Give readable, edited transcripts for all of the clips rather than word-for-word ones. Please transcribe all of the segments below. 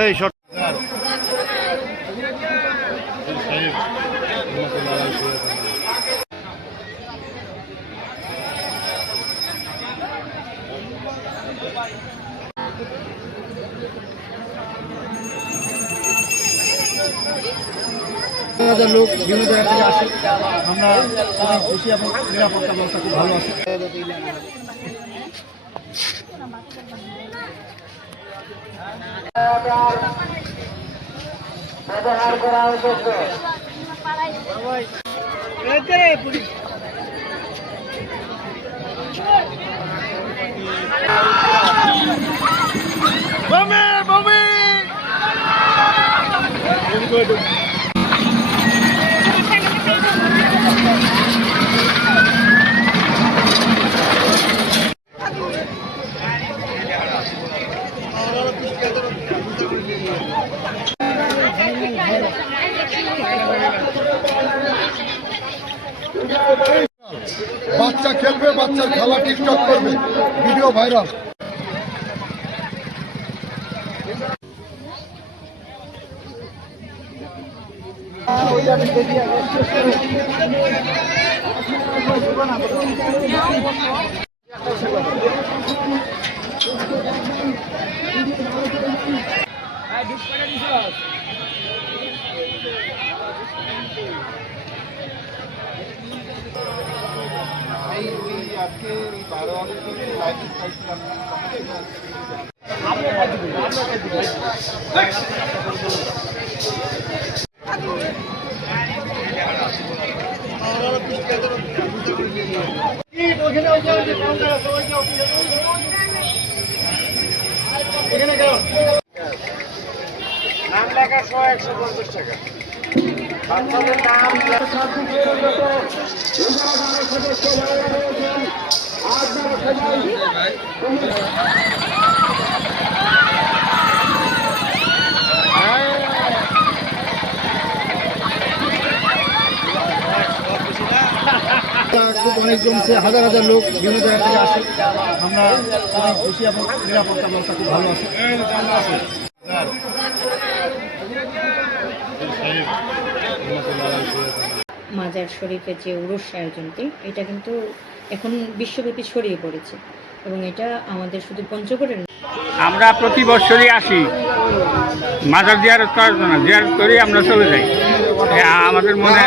এই শট লোক বিভিন্ন জায়গা থেকে আসে। আমরা অনেক খুশি এবং নিরাপত্তা ব্যবস্থা খুব ভালো আছে। ব্যবহার করা হয়েছে বাচ্চা খেলবে, বাচ্চার খেলা টিকটক করবে, ভিডিও ভাইরাল। আজকে 12 আগস্ট থেকে লাইসেন্স পাইছিলাম। নাম লেখা 150 টাকা। বাচ্চাদের নাম খুব অনেক জমছে, হাজার হাজার লোক বিভিন্ন জায়গা থেকে আসে। আমরা অনেক খুশি এবং নিরাপত্তা ব্যবস্থা খুব ভালো আছে। মাজার শরীফের যে উরুস আয়োজনটি, এটা কিন্তু এখন বিশ্বব্যাপী ছড়িয়ে পড়েছে এবং এটা আমাদের শুধু পঞ্চগড়ের না। আমরা প্রতি বছরই আসি মাজার জিয়ারত করার জন্য, জিয়ারত করি আমরা চলে যাই। আমাদের মনে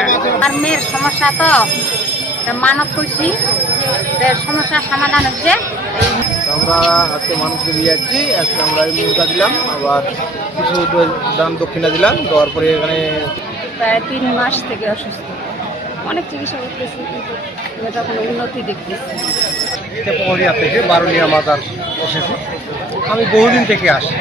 আর মেয়ের সমস্যা তো মানব করছি, সমস্যার সমাধান হচ্ছে। আমরা আজকে মানুষকে দিয়ে যাচ্ছি, আজকে আমরা মুদ্রা দিলাম, আবার কিছু দান দক্ষিণা দিলাম, দেওয়ার পরে এখানে প্রায় 3 মাস থেকে অসুস্থ, অনেক চিকিৎসা করতেছি কিন্তু এটা কোনো উন্নতি দেখতেছি। থেকে বারোলিয়া মাজার এসেছি। আমি বহুদিন থেকে আসি।